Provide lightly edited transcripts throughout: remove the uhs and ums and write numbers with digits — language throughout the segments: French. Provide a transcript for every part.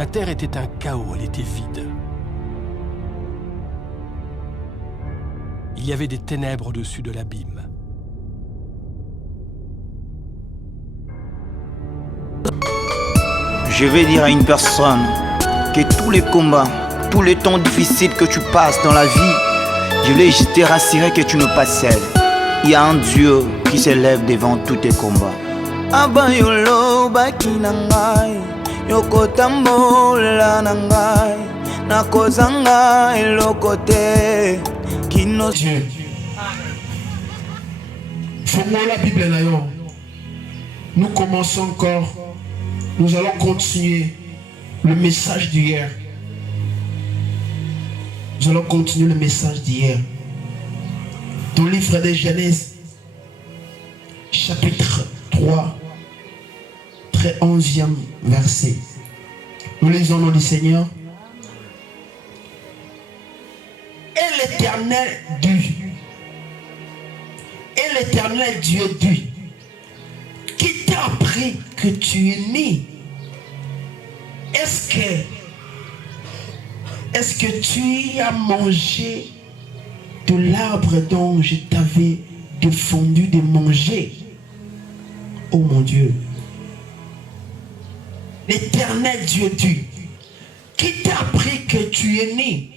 La terre était un chaos, elle était vide. Il y avait des ténèbres au-dessus de l'abîme. Je vais dire à une personne que tous les combats, tous les temps difficiles que tu passes dans la vie, je voulais te rassurer que tu n'es pas seul. Il y a un Dieu qui s'élève devant tous tes combats. Abayolo bakinangai, yokotambola nangai, nakozanga elokote kino. Dieu. Faut-moi la Bible là. Nous commençons encore. Nous allons continuer le message d'hier. Nous allons continuer le message d'hier. Dans le livre de Genèse, chapitre 3, très 11e verset. Nous lisons le nom du Seigneur. Et l'Éternel dit. Et l'Éternel Dieu dit. Qui t'a appris que tu es né? Est-ce que tu as mangé de l'arbre dont je t'avais défendu de manger? Oh mon Dieu. L'Éternel Dieu dit. Qui t'a appris que tu es né?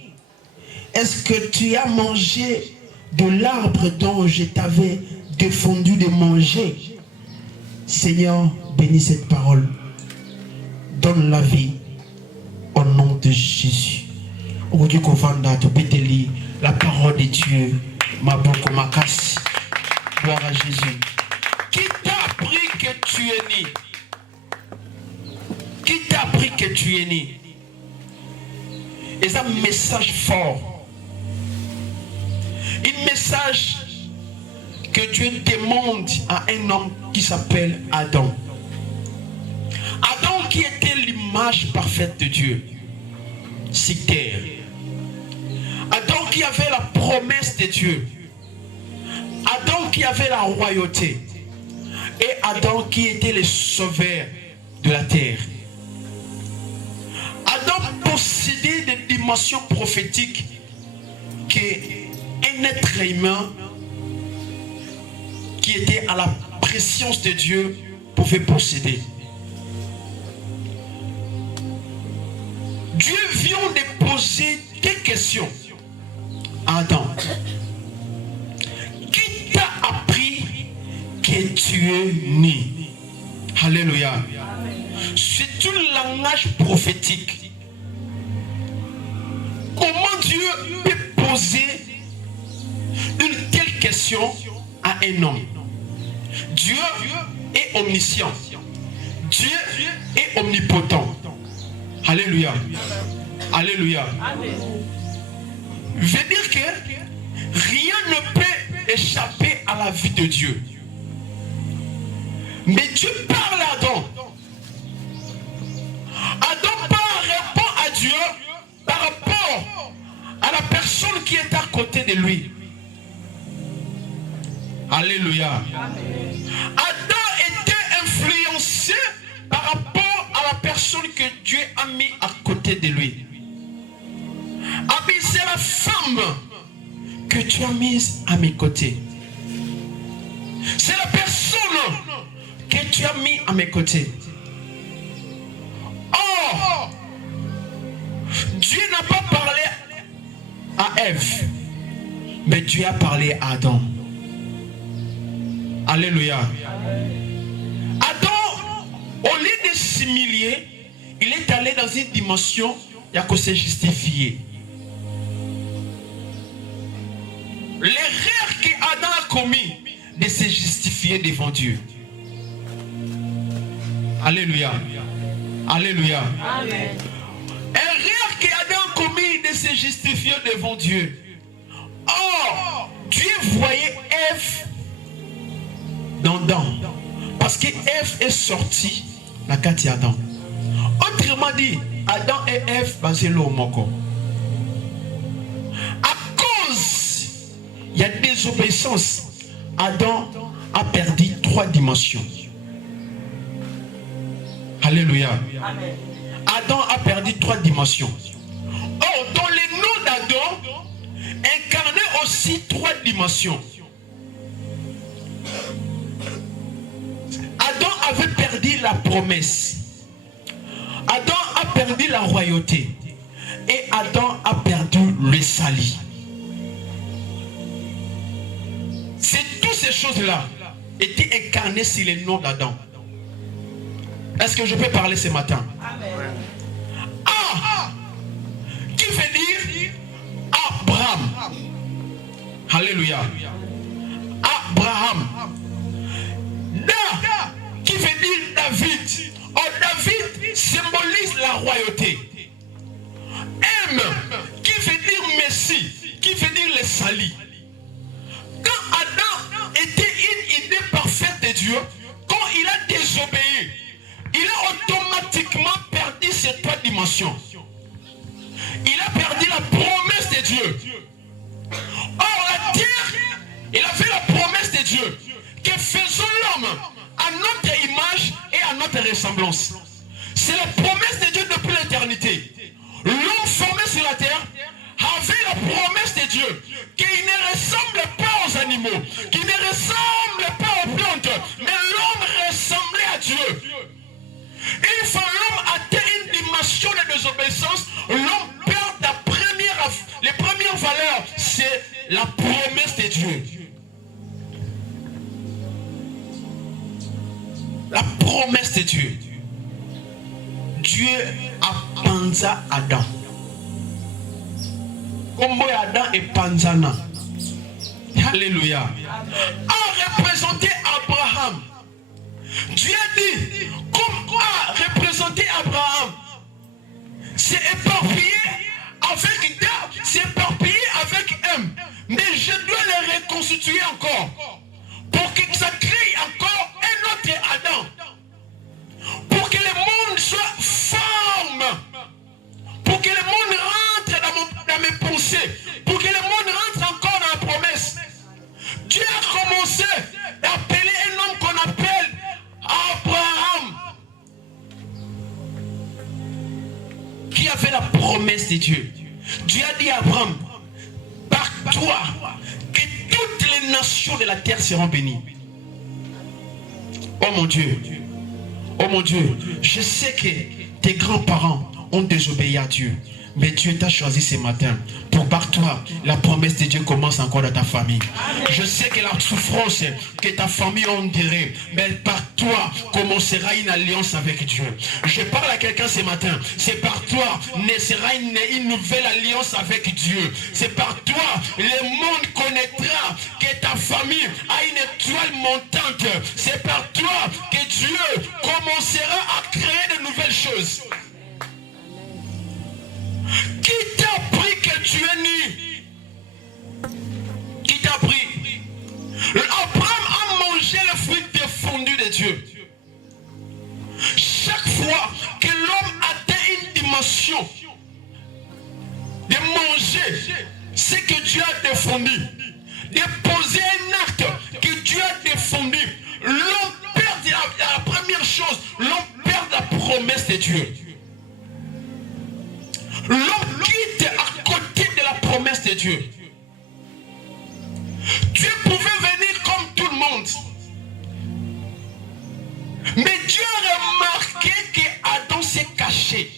Est-ce que tu as mangé de l'arbre dont je t'avais défendu de manger? Seigneur, bénis cette parole. Donne la vie au nom de Jésus. Aujourd'hui, tu peux te lire la parole de Dieu. Ma beaucoup ma casse. Gloire à Jésus. Qui t'a appris que tu es né? Qui t'a appris que tu es né? Et c'est un message fort. Un message que Dieu demande à un homme qui s'appelle Adam. Adam qui était l'image parfaite de Dieu sur terre. Adam qui avait la promesse de Dieu. Adam qui avait la royauté. Et Adam qui était le sauveur de la terre. Adam possédait des dimensions prophétiques qu'un être humain qui était à la présence de Dieu pouvait posséder. Dieu vient de poser des questions à Adam. Qui t'a appris que tu es né? Alléluia. C'est un langage prophétique. Comment Dieu peut poser une telle question à un homme? Dieu est omniscient. Dieu est omnipotent. Alléluia. Alléluia. Veut dire que rien ne peut échapper à la vie de Dieu. Mais Dieu parle à Adam. Adam répond à Dieu par rapport à la personne qui est à côté de lui. Alléluia. Adam était influencé par rapport à la personne que Dieu a mis à côté de lui. Abi, c'est la femme que tu as mise à mes côtés. C'est la personne que tu as mis à mes côtés. Oh, Dieu n'a pas parlé à Ève, mais Dieu a parlé à Adam. Alléluia. Adam, au lieu de s'humilier, il est allé dans une dimension, il y a que se justifier. L'erreur qu'Adam a commis, de se justifier devant Dieu. Alléluia. Alléluia. Amen. Erreur qu'Adam a commis, de se justifier devant Dieu. Or, Dieu voyait Ève dans Adam. Parce que Ève est sortie la carte Adam. Autrement dit, Adam et Ève basé l'eau moko. À cause, il y a désobéissance. Adam a perdu 3 dimensions. Alléluia. Amen. Adam a perdu 3 dimensions. Or, dans les noms d'Adam, incarnait aussi 3 dimensions. Adam avait perdu la promesse. Adam a perdu la royauté. Et Adam a perdu le salut. C'est toutes ces choses-là étaient incarnées sur les noms d'Adam. Est-ce que je peux parler ce matin? Amen. A, qui veut dire Abraham. Alléluia. Abraham. Da, qui veut dire David. Oh, David symbolise la royauté. M, qui veut dire Messie, qui veut dire le salut. Quand Adam était une idée parfaite de Dieu, quand il a désobéi, il a automatiquement perdu ces 3 dimensions. Il a perdu la promesse de Dieu. Or, la terre, il avait la promesse de Dieu que faisons l'homme à notre image et à notre ressemblance. C'est la promesse de Dieu depuis l'éternité. L'homme formé sur la terre avait la promesse de Dieu qu'il ne ressemble pas aux animaux, qu'il ne ressemble pas aux plantes, mais l'homme ressemblait à Dieu. Et une fois l'homme atteint une dimension de désobéissance, l'homme perd les premières valeurs, c'est la promesse de Dieu. La promesse de Dieu. Dieu a pensé Adam. Comme Adam et Panzana. Alléluia. A représenté Abraham. Dieu a dit, comme a représenté Abraham, c'est éparpillé avec D, c'est éparpillé avec M. Mais je dois les reconstituer encore. Pour que ça crée encore un autre Adam. Pour que le monde soit forme. Pour que le monde rentre dans mes pensées. Pour que le monde rentre encore dans la promesse. Dieu a commencé à appeler un homme qu'on appelle Abraham. Qui avait la promesse de Dieu. Dieu a dit à Abraham, par toi, que toutes les nations de la terre seront bénies. Oh mon Dieu. Oh mon Dieu, je sais que tes grands-parents ont désobéi à Dieu. Mais Dieu t'a choisi ce matin pour par toi, la promesse de Dieu commence encore dans ta famille. Je sais que la souffrance que ta famille a endurée, mais par toi commencera une alliance avec Dieu. Je parle à quelqu'un ce matin. C'est par toi naîtra une nouvelle alliance avec Dieu. C'est par toi le monde connaîtra que ta famille a une étoile montante. C'est par toi que Dieu commencera à créer de nouvelles choses. Qui t'a appris que tu es né? Qui t'a appris? Abraham a mangé le fruit défendu de Dieu. Chaque fois que l'homme atteint une dimension de manger ce que Dieu a défendu, de poser un acte que Dieu a défendu, l'homme perd la première chose, l'homme perd la promesse de Dieu. L'homme quitte à côté de la promesse de Dieu. Dieu pouvait venir comme tout le monde. Mais Dieu a remarqué qu'Adam s'est caché.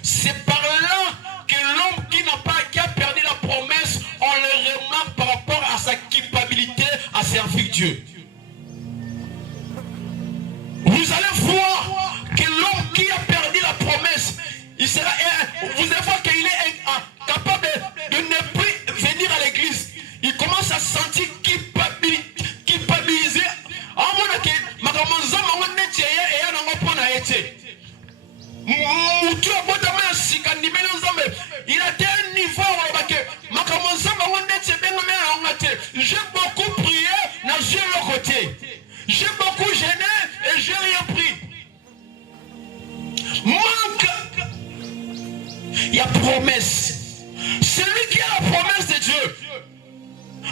C'est par là que l'homme qui a perdu la promesse, on le remarque par rapport à sa culpabilité à servir Dieu. Vous allez voir que l'homme qui a perdu la promesse, il sera, vous allez voir qu'il est capable de ne plus venir à l'église. Il commence à se sentir culpabilisé. Il a atteint un niveau j'ai beaucoup prié, mais j'ai le côté. J'ai beaucoup gêné et j'ai rien pris. Manque. Il y a promesse. Celui qui a la promesse de Dieu,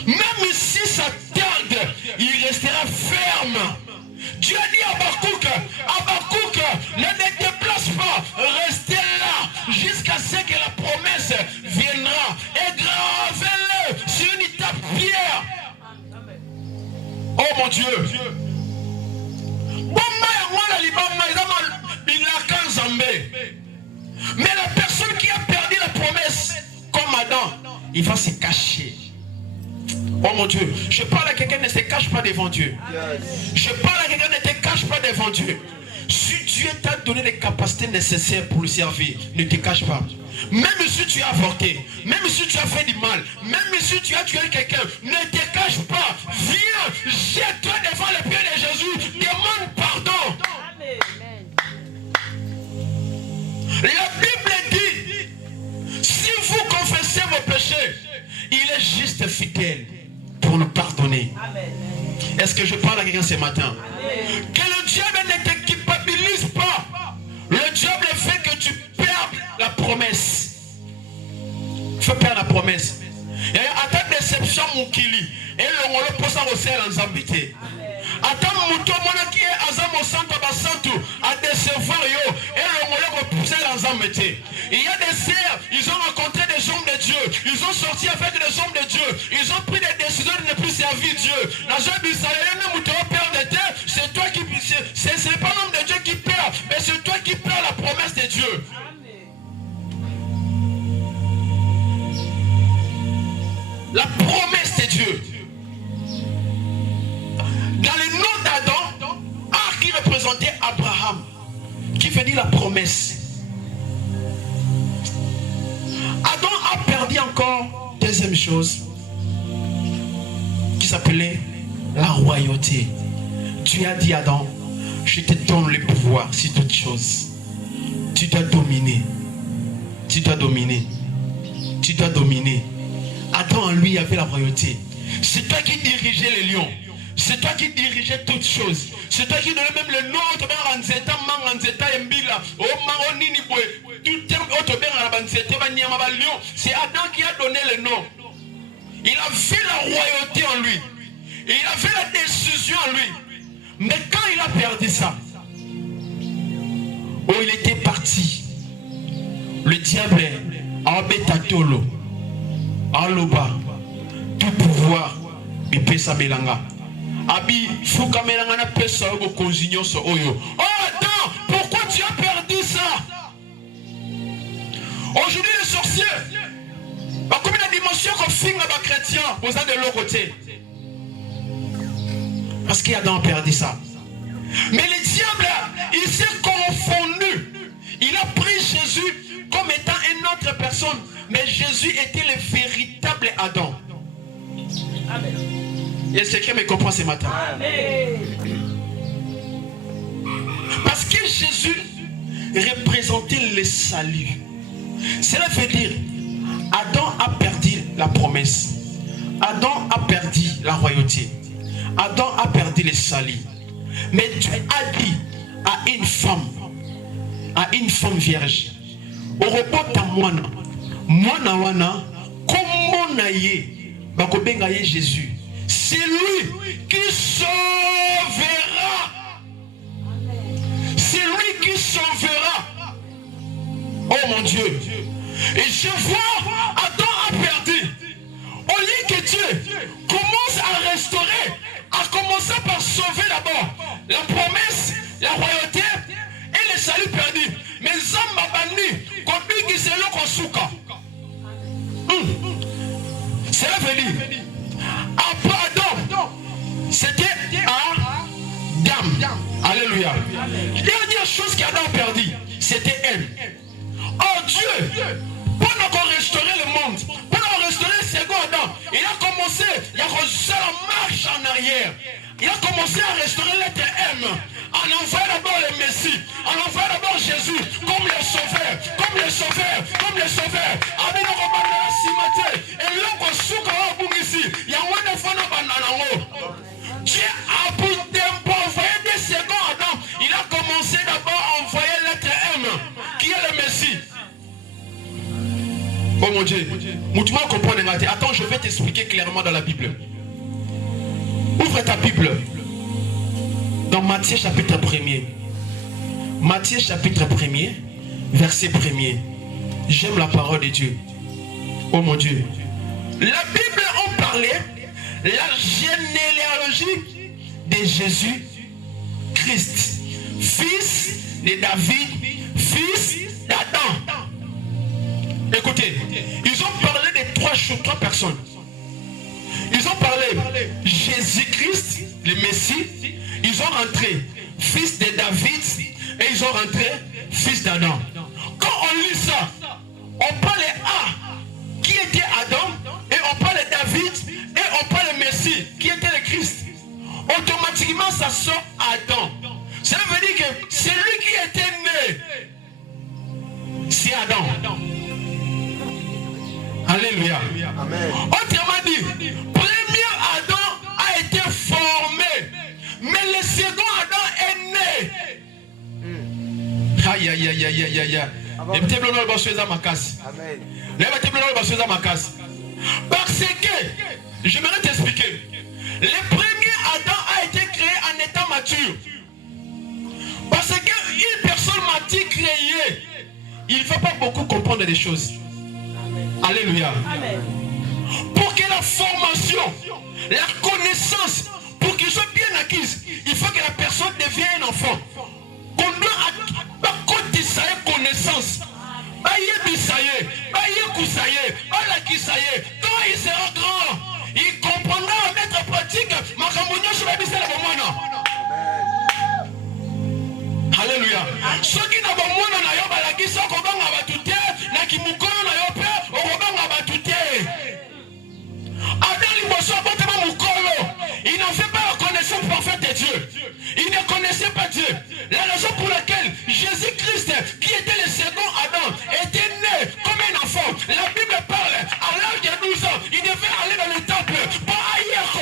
même si ça tarde, il restera ferme. Dieu a dit à Habakkuk, ne te déplace pas, restez là. Dieu. Mais la personne qui a perdu la promesse, comme Adam, il va se cacher. Oh mon Dieu, je parle à quelqu'un, ne se cache pas devant Dieu. Je parle à quelqu'un, ne te cache pas devant Dieu. Si Dieu t'a donné les capacités nécessaires pour le servir, ne te cache pas. Même si tu as avorté, même si tu as fait du mal, même si tu as tué quelqu'un, ne te cache pas. Viens, jette-toi devant les pieds de Jésus, demande pardon. Amen. La Bible dit, si vous confessez vos péchés, il est juste fidèle pour nous pardonner. Est-ce que je parle à quelqu'un ce matin? Amen. Que le diable ne te culpabilise pas. Le diable fait que tu perds la promesse. Tu peux perdre la promesse. Et à ta déception, mon kili, et le posa au ciel en zambité. Attends, mon tour, qui est Azam au centre, à décevoir yo, et le ciel en zambité. Il y a des serfs, ils ont rencontré des hommes de Dieu, ils ont sorti avec des hommes de Dieu, ils ont pris des décisions de ne plus servir Dieu. C'est toi qui, c'est pas l'homme de Dieu qui perd, mais c'est toi qui perds la promesse de Dieu. La promesse de Dieu. Dans le nom d'Adam, qui représentait Abraham, qui veut dire la promesse. Adam a perdu encore deuxième chose qui s'appelait la royauté. Dieu a dit à Adam, je te donne le pouvoir sur toutes choses. Tu dois dominer. Tu dois dominer. Tu dois dominer. Adam en lui avait la royauté. C'est toi qui dirigeais les lions. C'est toi qui dirigeais toutes choses. C'est toi qui donnais même le nom. C'est Adam qui a donné le nom. Il avait la royauté en lui. Et il avait la décision en lui. Mais quand il a perdu ça, oh, il était parti. Le diable a betatolo, a loba, tout pouvoir, il peut s'abelanga. Abi, faut kamelanga na pesa obo konzinyo so oyo. Oh attends, pourquoi tu as perdu ça? Aujourd'hui les sorciers, comme une dimension qu'on finit à chrétien, vous êtes de l'autre côté. Parce qu'Adam a perdu ça. Mais le diable, il s'est confondu. Il a pris Jésus comme étant une autre personne. Mais Jésus était le véritable Adam. Amen. Et c'est qui me comprend ce matin. Amen. Parce que Jésus représentait le salut. Cela veut dire, Adam a perdu la promesse. Adam a perdu la royauté. Adam a perdu le salut. Mais Dieu a dit à une femme vierge, au repos ta moana, moana wana, comment naye, bakobenga ye Jésus. C'est lui qui sauvera. C'est lui qui sauvera. Oh mon Dieu. Et je vois, Adam a perdu. Au lieu que Dieu commence à restaurer, à commencer par sauver d'abord la promesse, la royauté et le salut perdu. Mais Zamba Bani, Kobiki c'est le Kosuka. Cela veut dire, après Adam, c'était Adam. Alléluia. La dernière chose qu'Adam a perdu, c'était elle. Oh Dieu, pendant qu'on restaurait le monde, pendant qu'on restaurait le second Adam, il a commencé, il a reçu la marche en arrière. Il a commencé à restaurer l'être M. En envoyant d'abord le Messie, en envoyant d'abord Jésus comme le sauveur, comme le sauveur, comme le sauveur. Dieu a envoyé des seconds Adam. Il a commencé d'abord à envoyer l'être M, qui est le Messie. Oh mon Dieu, attends, je vais t'expliquer clairement dans la Bible. Ouvre ta Bible dans Matthieu chapitre 1er. Matthieu chapitre 1er, verset 1er. J'aime la parole de Dieu. Oh mon Dieu. La Bible en parlait, la généalogie de Jésus-Christ. Fils de David, fils d'Adam. Écoutez, ils ont parlé de trois personnes. Ils ont parlé Jésus-Christ, le Messie. Ils ont rentré fils de David et ils ont rentré fils d'Adam. Quand on lit ça, on parle qui était Adam, et on parle David, et on parle Messie, qui était le Christ. Automatiquement, ça sort Adam. Ça veut dire que celui qui était né, c'est Adam. Alléluia. Amen. Autrement dit, premier Adam a été formé, mais le second Adam est né. Aïe, aïe, aïe, aïe, aïe, aïe. Amen. Parce que, j'aimerais t'expliquer, le premier Adam a été créé en état mature. Parce qu'une personne mature créée, il ne faut pas beaucoup comprendre des choses. Alléluia. Amen. Pour que la formation, la connaissance, pour qu'il soit bien acquise, il faut que la personne devienne un enfant. Qu'on doit acquérir connaissance. Quand il sera grand, il comprendra à mettre en pratique. Alléluia. Ceux qui n'ont pas de na yo balakisa kobanga batute na kimukolo na yo pe okobanga batute. Adam liboso abatema mukolo. Il n'en fait pas la connaissance parfaite de Dieu. Il ne connaissait pas Dieu. La raison pour laquelle Jésus-Christ, qui était le second Adam, était né comme un enfant. La Bible parle, à l'âge de 12 ans, il devait aller dans le temple pour ailleurs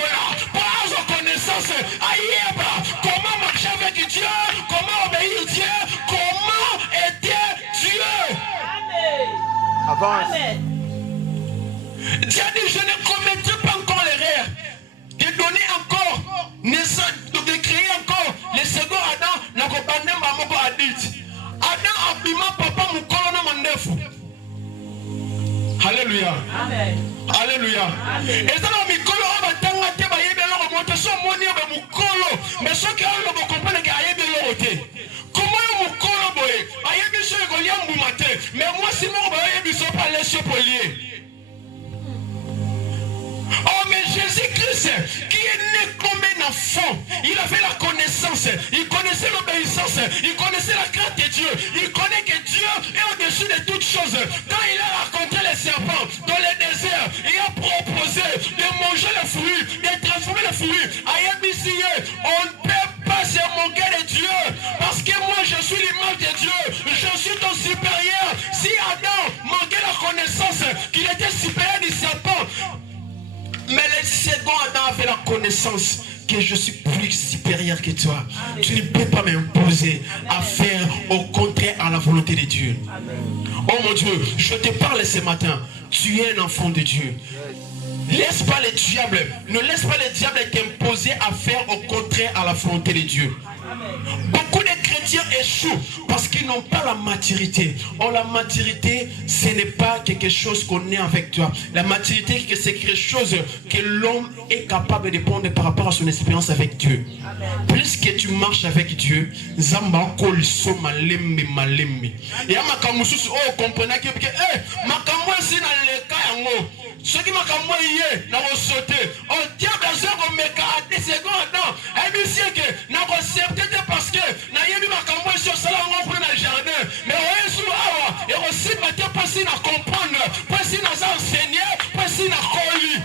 avoir connaissance, ailleurs comment marcher avec Dieu, comment obéir Dieu, comment aider Dieu. Avance. Amen. Dieu dit, je ne commettrai pas encore l'erreur de donner encore naissance, de créer encore le second Adam, n'a pas bandé mamoko adulte. Adam abima papa mukolo na mandefu. Alléluia. Amen. Alléluia. Amen. Et ça dans mikolo on va tanga te ba yebe lo monte so moni ba mukolo, mais ce que on va comprendre que ayebe lo te. Comment yo mukolo boye, ayebe so ko yambu mate, mais moi si mo ba yebi so pa les polier. Oh mais Jésus-Christ qui est né comme un enfant, il avait la connaissance, il connaissait l'obéissance, il connaissait la crainte de Dieu, il connaît que Dieu est au-dessus de toutes choses. Quand il a rencontré les serpents dans le désert, il a proposé de manger le fruit, de transformer le fruit. On ne peut pas se moquer de Dieu, parce que moi je suis l'image de Dieu, je suis ton supérieur. Si Adam manquait la connaissance qu'il était supérieur du serpent, mais le second Adam avait la connaissance que je suis plus supérieur que toi. Amen. Tu ne peux pas m'imposer à faire au contraire à la volonté de Dieu. Amen. Oh mon Dieu, je te parle ce matin. Tu es un enfant de Dieu. Laisse pas le diable, ne laisse pas le diable t'imposer à faire au contraire à la volonté de Dieu. Beaucoup de chrétiens échouent parce qu'ils n'ont pas la maturité. Or la maturité, ce n'est pas quelque chose qu'on est avec toi. La maturité, c'est quelque chose que l'homme est capable de prendre par rapport à son expérience avec Dieu. Plus que tu marches avec Dieu, Zamba kol so malembe malembe. Et à ma kamususu oh comprenez que makamwa si na leka yango. Ce qui m'a kamoué n'a pas sauté. On diable a joué comme mec à 10 secondes. Non, et bien c'est que n'a pas accepté parce que n'a yébi m'a kamoué sur ça là on prend le jardin. Mais on est sous awa et aussi maintenant pas si n'a comprendre, pas si n'a enseigné, pas si n'a connu.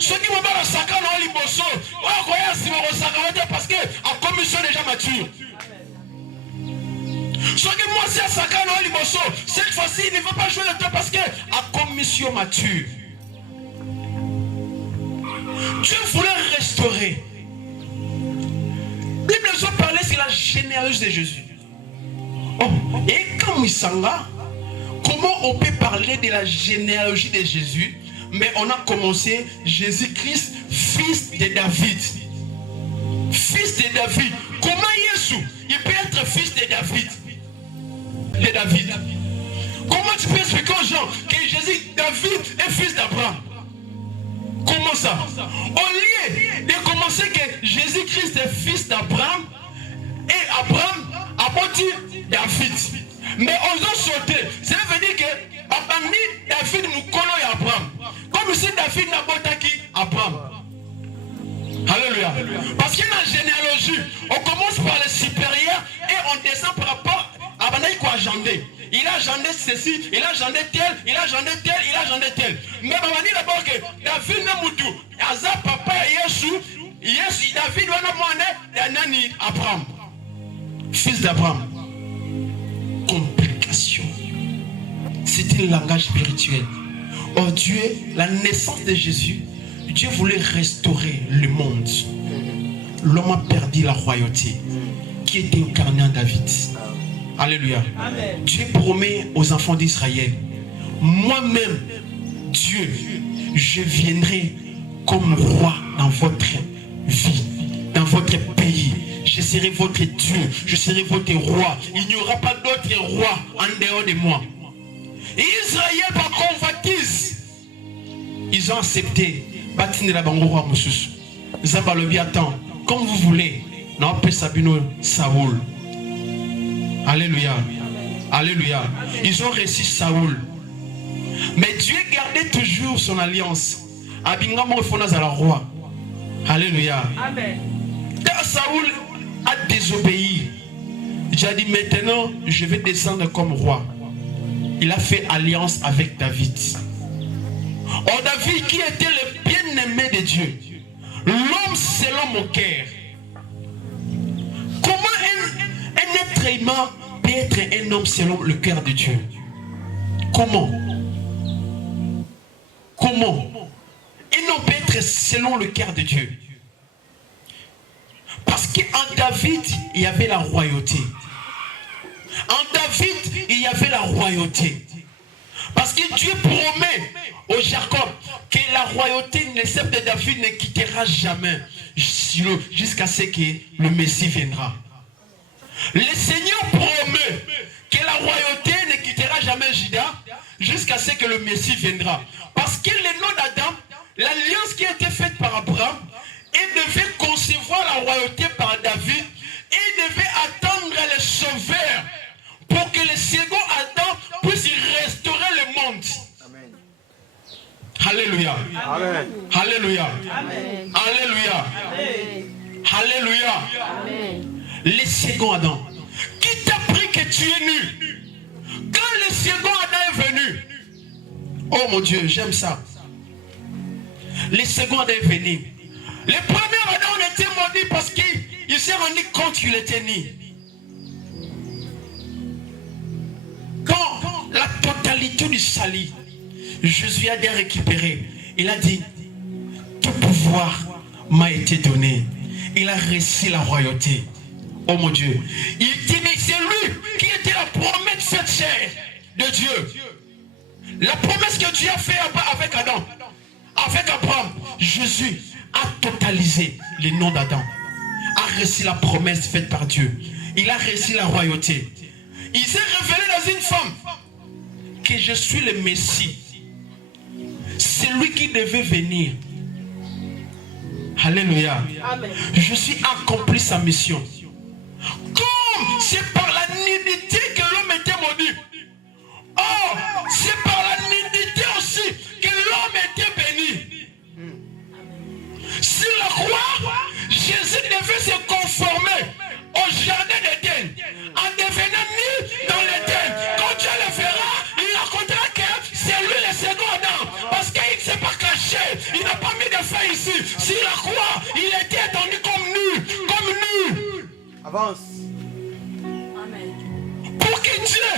Ce qui m'a pas la sacre dans les bosso. On croyait si on sacre parce que la commission déjà mature. Ce qui moi c'est sacré dans les bosso. Cette fois-ci il ne veut pas jouer le temps parce que la commission mature. Dieu voulait restaurer. La Bible nous a parlé sur la généalogie de Jésus. Oh, et comme Misanga, comment on peut parler de la généalogie de Jésus, mais on a commencé Jésus-Christ, fils de David. Fils de David. Comment Jésus, il peut être fils de David? De David. Comment tu peux expliquer aux gens que Jésus, David est fils d'Abraham? Comment ça? Au lieu de commencer que Jésus-Christ est fils d'Abraham, et Abraham a bâti David. Mais on a sauté. Ça veut dire que David nous connaît Abraham. Comme si David n'a pas qui Abraham. Alléluia. Parce qu'il y a une généalogie. On commence par le supérieur et on descend par rapport à Banaïko Ajandé. Il a agendé ceci, il a agendé tel, il a agendé tel, il a agendé tel. Mais on va dire d'abord que David n'a moutou. Aza papa Yesu, David wana mwana Danani Abraham. Fils d'Abraham. Complication. C'est un langage spirituel. Oh Dieu, la naissance de Jésus, Dieu voulait restaurer le monde. L'homme a perdu la royauté qui est incarnée en David. Alléluia. Amen. Dieu promet aux enfants d'Israël, moi-même, Dieu, je viendrai comme roi dans votre vie, dans votre pays. Je serai votre Dieu, je serai votre roi. Il n'y aura pas d'autre roi en dehors de moi. Et Israël, par convoitise, ils ont accepté. Batine la bango roi Moussous. Zamba le attend, comme vous voulez. Non, pas Sabino Saoul. Alléluia. Alléluia. Ils ont réussi Saoul. Mais Dieu gardait toujours son alliance. Abingamo Fonaz à la roi. Alléluia. Amen. Quand Saoul a désobéi, il a dit maintenant je vais descendre comme roi. Il a fait alliance avec David. Oh David qui était le bien-aimé de Dieu. L'homme selon mon cœur. Comment un être humain peut être un homme selon le cœur de Dieu? Comment? Comment? Un homme peut être selon le cœur de Dieu. Parce qu'en David, il y avait la royauté. En David, il y avait la royauté. Parce que Dieu promet au Jacob que la royauté, le sceptre de David ne quittera jamais jusqu'à ce que le Messie viendra. Le Seigneur promet que la royauté ne quittera jamais Juda jusqu'à ce que le Messie viendra. Parce que le nom d'Adam, l'alliance qui a été faite par Abraham, il devait concevoir la royauté par David et il devait attendre le sauveur pour que le second Adam puisse restaurer le monde. Amen. Alléluia. Amen. Alléluia. Amen. Alléluia. Amen. Alléluia. Amen. Le second Adam. Qui t'a appris que tu es nu? Quand le second Adam est venu, oh mon Dieu, j'aime ça. Le second Adam est venu. Le premier Adam était maudit parce qu'il s'est rendu compte qu'il était né. Quand la totalité du salut, Jésus a dû récupérer, il a dit, tout pouvoir m'a été donné. Il a reçu la royauté. Oh mon Dieu. Il dit, mais c'est lui qui était la promesse faite chair de Dieu. La promesse que Dieu a faite avec Adam, avec Abraham, Jésus a totalisé le nom d'Adam, a reçu la promesse faite par Dieu. Il a reçu la royauté. Il s'est révélé dans une femme que je suis le Messie. C'est lui qui devait venir. Alléluia. Amen. Je suis accompli sa mission. Comme c'est par la nudité que l'homme était maudit. Oh, c'est par la nudité aussi que l'homme était béni. Sur la croix, Jésus devait se conformer au jardin d'Éden en devenant nu dans l'Éden. Quand Dieu le fera, il racontera que c'est lui le second Adam. Parce qu'il ne s'est pas caché, il n'a pas mis de feu ici. Sur la croix, il était étendu comme nu, comme nu. Avance. Amen. Pour que Dieu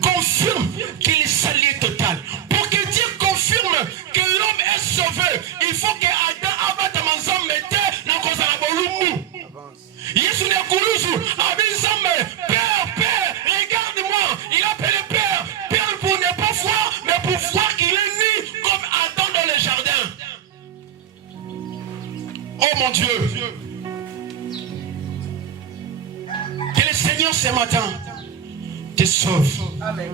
confirme qu'il est salut total. Pour que Dieu confirme que l'homme est sauvé, il faut que Adam abatte manzam mette na kozala bolumu. Yesu ne kulusu abisame Père, Père, regarde-moi. Il appelle le Père, Père pour ne pas voir, mais pour voir qu'il est né comme Adam dans le jardin. Oh mon Dieu. Que le Seigneur ce matin te sauve. Amen.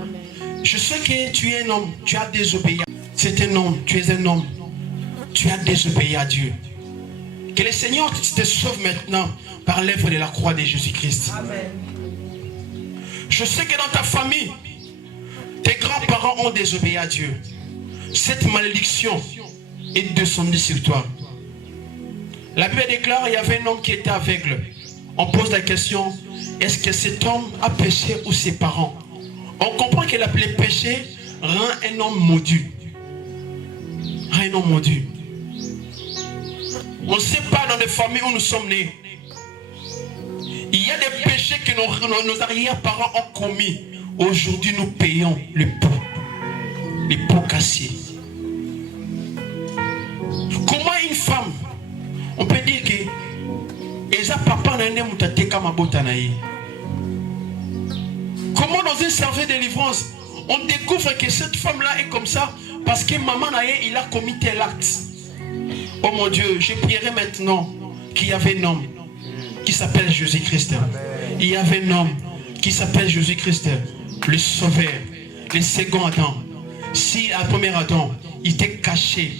Je sais que tu es un homme, tu as désobéi. C'est un homme, tu es un homme. tu as désobéi à Dieu. Que le Seigneur te sauve maintenant par l'œuvre de la croix de Jésus-Christ. Je sais que dans ta famille, tes grands-parents ont désobéi à Dieu. Cette malédiction est descendue sur toi. La Bible déclare qu'il y avait un homme qui était aveugle. On pose la question, est-ce que cet homme a péché ou ses parents? On comprend que le péché rend un homme maudit. Un homme maudit. On ne sait pas dans les familles où nous sommes nés. Il y a des péchés que nos arrière-parents ont commis. Aujourd'hui, nous payons le pot. Les pots cassés. Comment une femme, on peut dire que Eza papa n'a pas mutaté comme abotanaï. Comment dans un service de délivrance, on découvre que cette femme-là est comme ça parce que maman naïe, il a commis tel acte. Oh mon Dieu, je prierai maintenant qu'il y avait un homme qui s'appelle Jésus-Christ. Il y avait un homme qui s'appelle Jésus-Christ, le Sauveur, le second Adam. Si à premier Adam, il était caché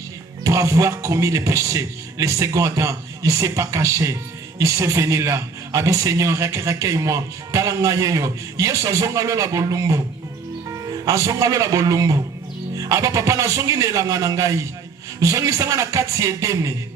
pour avoir commis les péchés, le second Adam, il ne s'est pas caché. Il s'est venu là. Abi Seigneur, recueille-moi. Talangayeyo. Yesu azongalo la bolumbu. Azongalo la bolumbu. Aba papa na zongi ne langa nangai. Zongi sanga na kati edene.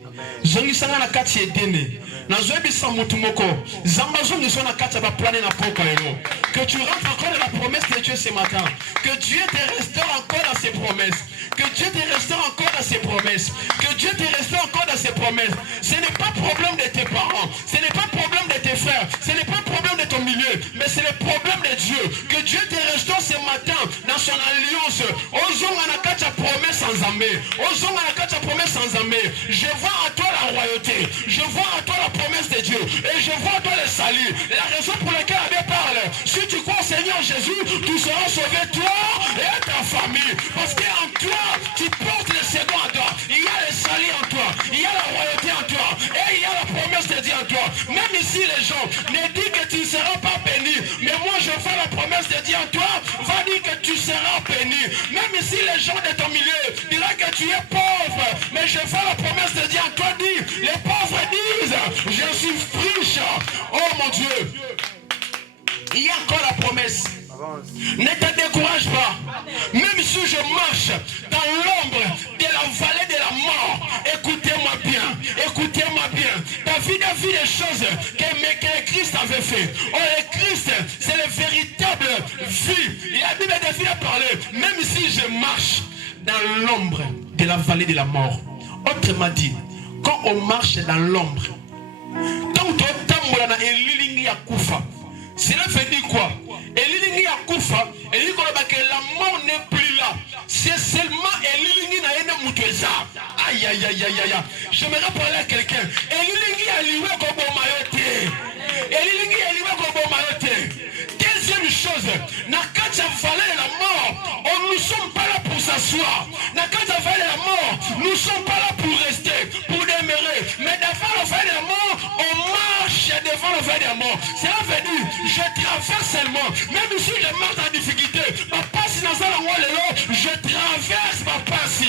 Zongi sanga na kati edene. Na zoebi sa mutu moko. Zamba zongi sona kati ba planer na poko ero. Que tu rentres encore dans la promesse de Dieu ce matin. Que Dieu te restaure encore dans ses promesses. Que Dieu te restaure encore dans ses promesses. Que Dieu te restaure encore dans ses promesses. Ce n'est pas problème de tes parents. Ce n'est pas problème de tes frères. Ce n'est pas problème de ton milieu. Mais c'est le problème de Dieu. Que Dieu te restaure ce matin dans son alliance. Ozonganakacha promesse sans amé. Ozonganakacha promesse sans amé. Je vois à toi la royauté. Je vois à toi la promesse de Dieu. Et je vois à toi le salut. La raison pour laquelle Abbé parle. Si tu crois au Seigneur Jésus, tu seras sauvé toi et ta famille. Parce qu'en toi, tu portes le second en toi. Il y a le salut en toi. Il y a la royauté en toi. Et il y a la promesse de Dieu en toi. Même ici, les gens ne disent que tu ne seras pas béni. Mais moi, je fais la promesse de Dieu en toi. Va dire que tu seras béni. Même ici, les gens de ton milieu diront que tu es pauvre. Mais je fais la promesse de Dieu en toi. Dis, les pauvres disent, je suis riche. Oh mon Dieu. Il y a encore la promesse. Ne te décourage pas. Même si je marche dans l'ombre de la vallée de la mort, écoutez-moi bien. Écoutez-moi bien. David a vu des choses que Christ avait fait. Oh, le Christ, c'est le véritable vie. La Bible de David a parlé. Même si je marche dans l'ombre de la vallée de la mort. Autrement dit, quand on marche dans l'ombre, tant que cela veut dire quoi? Elilingi Akoufa, et il dit que la mort n'est plus là. C'est seulement Elilingi na Moutoueza. Aïe aïe aïe aïe aïe. J'aimerais parler à quelqu'un. Elilingi Aliwe Kobo Mayote. Elilingi Aliwe Kobo Mayote. Deuxième chose, Nakacha Vallée de la mort, nous ne sommes pas là pour s'asseoir. Nakacha Vallée de la mort, nous ne sommes pas là pour rester, pour demeurer. Mais devant la vallée de la mort, on marche devant la vallée de la mort. Cela veut dire, je traverse seulement. Même si je marche en difficulté, ma passe dans un endroit je traverse ma passe.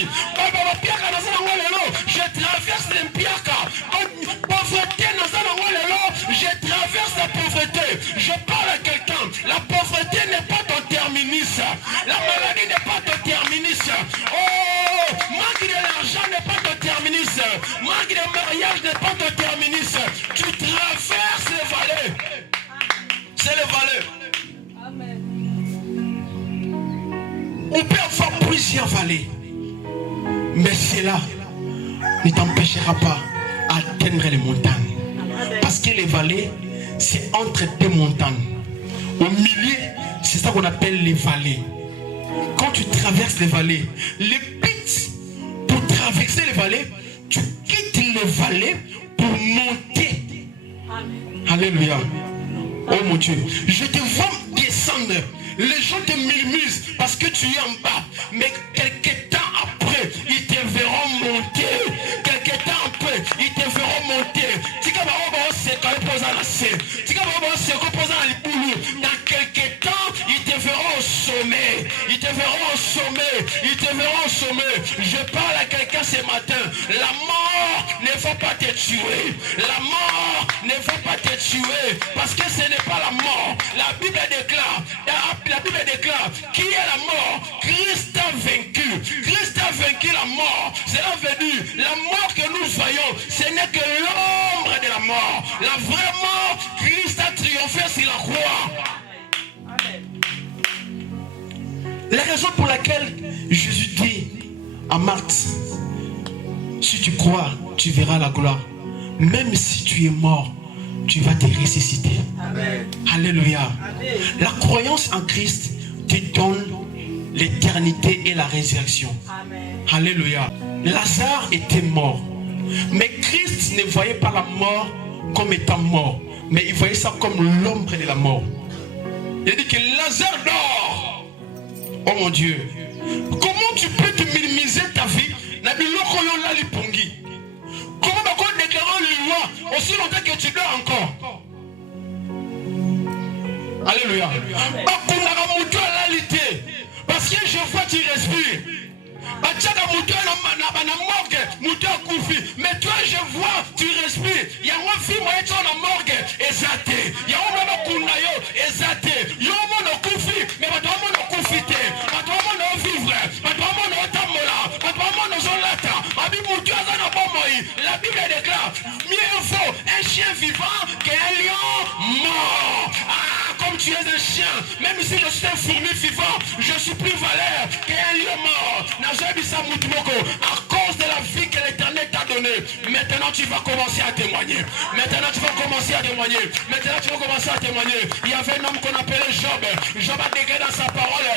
Je traverse l'impiaka. Pauvreté dans un endroit je traverse la pauvreté. Je parle à quelqu'un. La pauvreté n'est pas ton terminus. La maladie n'est pas ton terminus. Oh, manque de l'argent n'est pas ton terminus. Manque de mariage n'est pas ton terminus. Tu traverses les vallées. C'est les vallées. Amen. On peut avoir plusieurs vallées. Mais cela ne t'empêchera pas d'atteindre les montagnes. Parce que les vallées, c'est entre deux montagnes. Au milieu, c'est ça qu'on appelle les vallées. Quand tu traverses les vallées, les buts pour traverser les vallées, tu quittes les vallées pour monter. Amen. Alléluia. Oh mon Dieu, je te vois descendre. Les gens te murmurent parce que tu es en bas. Mais quelques temps après, ils te verront monter. Quelques temps après, ils te verront monter. Dans quelques temps, ils te verront au sommet. Ils te verront au sommet. Ils te verront au sommet. Je parle à quelqu'un ce matin, la mort ne va pas te tuer. La mort ne va pas te tuer parce que ce n'est pas la mort. La Bible déclare qui est la mort? Christ a vaincu. Christ a vaincu la mort. Cela veut dire la mort que nous voyons, ce n'est que l'ombre de la mort. La vraie mort, Christ a triomphé sur la croix. La raison pour laquelle Jésus dit à Marthe, si tu crois, tu verras la gloire. Même si tu es mort, tu vas te ressusciter. Amen. Alléluia. Amen. La croyance en Christ te donne l'éternité et la résurrection. Amen. Alléluia. Lazare était mort. Mais Christ ne voyait pas la mort comme étant mort. Mais il voyait ça comme l'ombre de la mort. Il dit que Lazare dort. Oh mon Dieu. Comment tu peux te minimiser ta vie? Comment tu peux déclarer une loi aussi longtemps que tu dors encore? Alléluia. Parce que je vois tu respires. Mais toi je vois tu respires. Il y a un film qui est en morgue exaté. Il y a un film qui est exaté. Il y a un film mais il y a un film la Bible déclare mieux vaut un chien vivant qu'un lion mort. Comme tu es un chien, même si je suis un fourmi vivant, je suis plus valeur qu'un lion mort. À cause de la vie que l'Éternel t'a donnée, maintenant tu vas commencer à témoigner. Maintenant tu vas commencer à témoigner. Maintenant tu vas commencer à témoigner. Il y avait un homme qu'on appelait Job. Job a déclaré dans sa parole,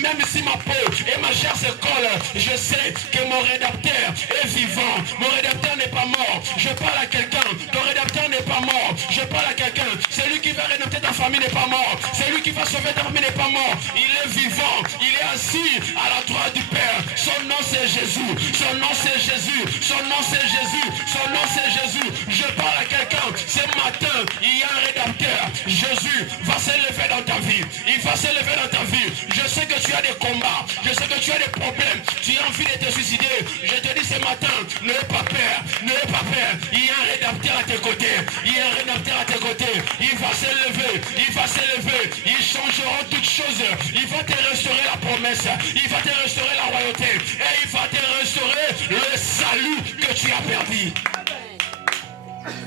même si ma peau et ma chair se collent, je sais que mon rédacteur est vivant. Mon rédacteur n'est pas mort. Je parle à quelqu'un. Ton rédacteur n'est pas mort. Je parle à quelqu'un. Celui qui va rédacter ta famille n'est pas mort. Celui qui va sauver ta famille n'est pas mort. Il est vivant. Il est assis à la droite du Père. Son nom c'est Jésus. Son nom c'est Jésus. Son nom c'est Jésus. Son nom c'est Jésus. Je parle à quelqu'un. Ce matin, il y a un rédacteur. Jésus va s'élever dans ta vie. Il va s'élever dans ta vie. Je sais que tu as des combats. Je sais que tu as des problèmes. Tu as envie de te suicider. Je te dis ce matin, n'aie pas peur. N'aie pas peur. Il y a un rédacteur à tes côtés. Il y a un rédacteur à tes côtés. Il va s'élever. Il va s'élever. Il changera toutes choses. Il va te restaurer la promesse. Il va te restaurer la royauté. Et il va te restaurer le salut que tu as perdu.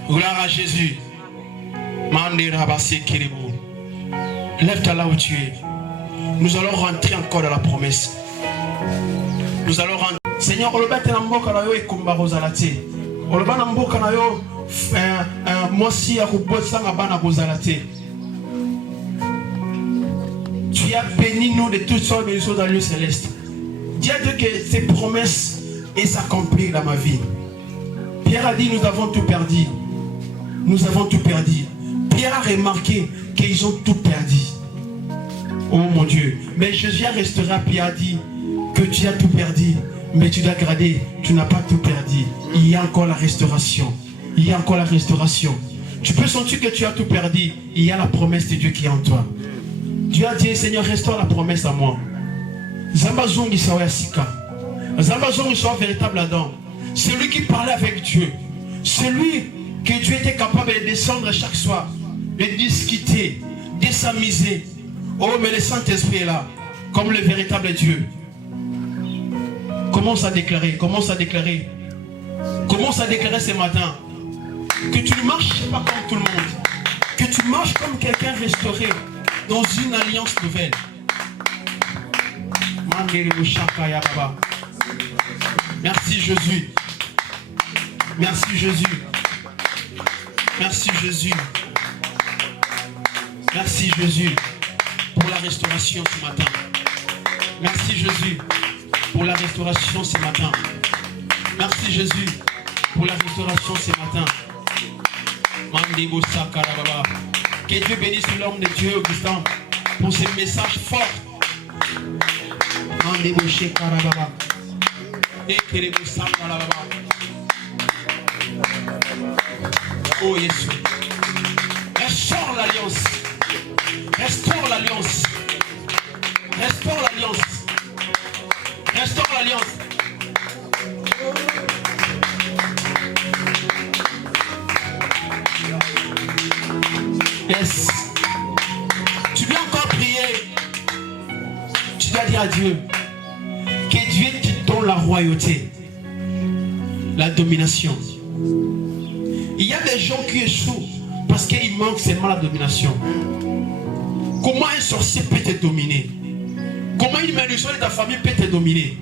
Gloire à Jésus. Lève-toi là où tu es. Nous allons rentrer encore dans la promesse. Nous allons rentrer. Seigneur, tu as béni nous de toutes sortes de choses dans le lieu céleste. Dis à Dieu que ces promesses et s'accomplir dans ma vie. Pierre a dit, nous avons tout perdu. Nous avons tout perdu. Pierre a remarqué qu'ils ont tout perdu. Oh mon Dieu. Mais Jésus a restauré à Pierre, a dit que tu as tout perdu. Mais tu dois garder, tu n'as pas tout perdu. Il y a encore la restauration. Il y a encore la restauration. Tu peux sentir que tu as tout perdu. Il y a la promesse de Dieu qui est en toi. Dieu a dit, Seigneur, restaure la promesse à moi. Zambazongi sawa sika. Zambazongi soit véritable Adam. Celui qui parlait avec Dieu. Celui que Dieu était capable de descendre chaque soir. De discuter. De s'amuser. Oh, mais le Saint-Esprit est là. Comme le véritable Dieu. Commence à déclarer. Commence à déclarer. Commence à déclarer ce matin. Que tu ne marches pas comme tout le monde. Que tu marches comme quelqu'un restauré. Dans une alliance nouvelle. Merci Jésus. Merci Jésus. Merci Jésus. Merci Jésus pour la restauration ce matin. Merci Jésus pour la restauration ce matin. Merci Jésus pour la restauration ce matin. Que Dieu bénisse l'homme de Dieu, Augustin, pour ces messages forts. Oh Jésus. Restaure l'alliance. Restaure l'alliance. Restaure l'alliance. Restaure l'alliance. Yes. Tu dois encore prier. Tu dois dire à Dieu que Dieu te donne la royauté, la domination. Il y a des gens qui échouent parce qu'il manque seulement la domination. Comment un sorcier peut te dominer? Comment une malédiction de ta famille peut te dominer?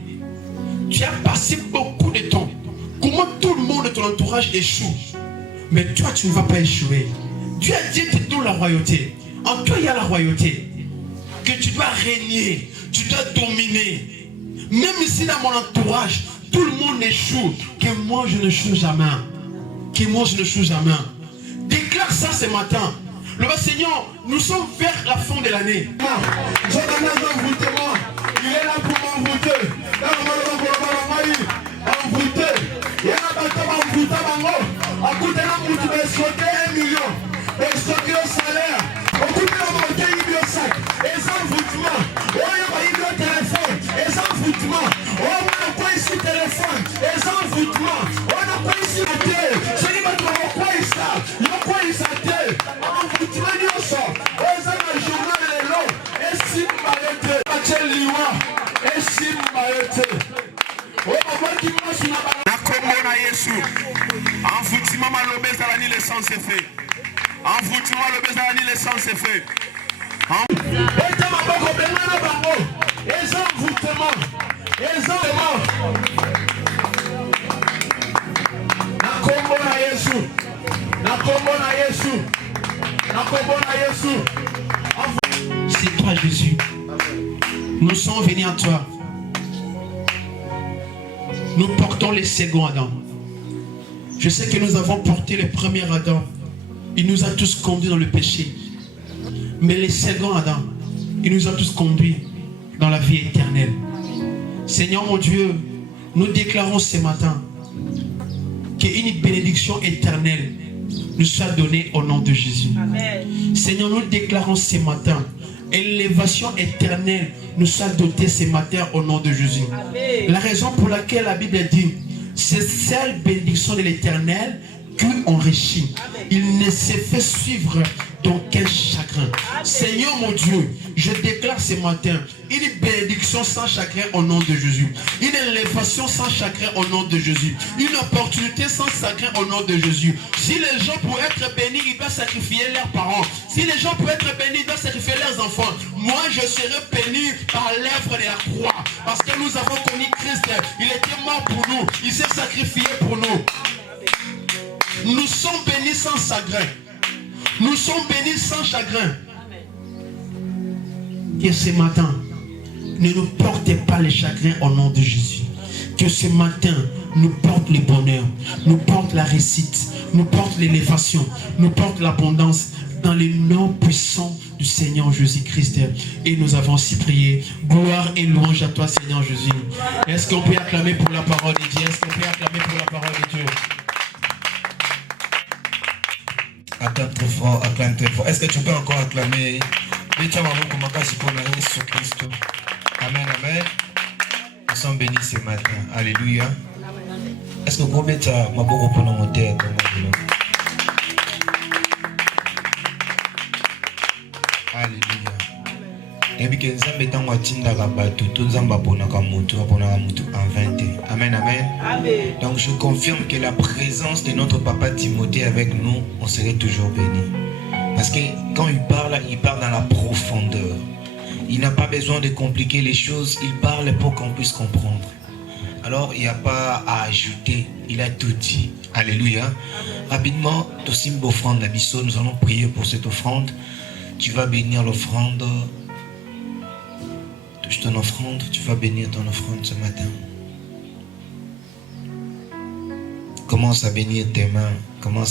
Tu as passé beaucoup de temps. Comment tout le monde de ton entourage échoue? Mais toi, tu ne vas pas échouer. Dieu a dit que tu donnes la royauté. En toi, il y a la royauté. Que tu dois régner, tu dois dominer. Même ici dans mon entourage, tout le monde échoue. Que moi, je n'échoue jamais. Que moi, je n'échoue jamais. Déclare ça ce matin. Le Seigneur, nous sommes vers la fin de l'année. Il est là pour m'envoûter. Il y a un bâtiment à coûter un million. Stocker au salaire. On coupe la montagne, il y a un sac. Et sans envoûtement. Oh, il y a un téléphone. Et sans envoûtement. Oh, on a quoi ici téléphone. Et sans envoûtement. On a quoi ici la terre. C'est qui va trouver quoi ici. Il y a quoi ici la terre. Envoûtement, il y a ça. Oh, ça va journal et l'eau. Et si m'arrêter. Mathieu Liwa. Et si m'arrêter. Oh, maman qui m'a sur la balade. Nakomona Yesu. Envoûtement, malobé, ça va ni l'essence est fait. Envoûtement, le besoin de l'essence est fait. C'est toi, Jésus. Nous sommes venus à toi. Nous portons les seconds Adam. Je sais que nous avons porté le premier Adam. Il nous a tous conduits dans le péché. Mais les seconds Adam, il nous a tous conduits dans la vie éternelle. Seigneur mon Dieu, nous déclarons ce matin qu'une bénédiction éternelle nous soit donnée au nom de Jésus. Amen. Seigneur, nous déclarons ce matin, élévation éternelle nous soit dotée ce matin au nom de Jésus. Amen. La raison pour laquelle la Bible dit, c'est celle bénédiction de l'éternel qui enrichit. Il ne s'est fait suivre d'aucun chagrin. Seigneur mon Dieu, je déclare ce matin une bénédiction sans chagrin au nom de Jésus. Une élévation sans chagrin au nom de Jésus. Une opportunité sans chagrin au nom de Jésus. Si les gens pour être bénis, ils doivent sacrifier leurs parents. Si les gens pour être bénis, ils doivent sacrifier leurs enfants. Moi, je serai béni par l'œuvre de la croix. Parce que nous avons connu Christ. Il était mort pour nous. Il s'est sacrifié pour nous. Nous sommes bénis sans chagrin. Nous sommes bénis sans chagrin. Que ce matin, ne nous portez pas les chagrins au nom de Jésus. Que ce matin, nous porte le bonheur, nous porte la réussite, nous porte l'élévation, nous porte l'abondance dans le nom puissant du Seigneur Jésus-Christ. Et nous avons aussi prié. Gloire et louange à toi, Seigneur Jésus. Est-ce qu'on peut acclamer pour la parole de Dieu? Est-ce qu'on peut acclamer pour la parole de Dieu? Acclame très fort, acclame très fort. Est-ce que tu peux encore acclamer? Amen, amen. Nous sommes bénis ce matin. Alléluia. Est-ce que vous pouvez mettre ma boue pour nous monter? Alléluia. Amen, amen. Donc je confirme que la présence de notre papa Timothée avec nous, on serait toujours béni. Parce que quand il parle dans la profondeur. Il n'a pas besoin de compliquer les choses, il parle pour qu'on puisse comprendre. Alors il n'y a pas à ajouter, il a tout dit. Alléluia. Rapidement, nous allons prier pour cette offrande. Tu vas bénir l'offrande. Touche ton offrande, tu vas bénir ton offrande ce matin. Commence à bénir tes mains. Commence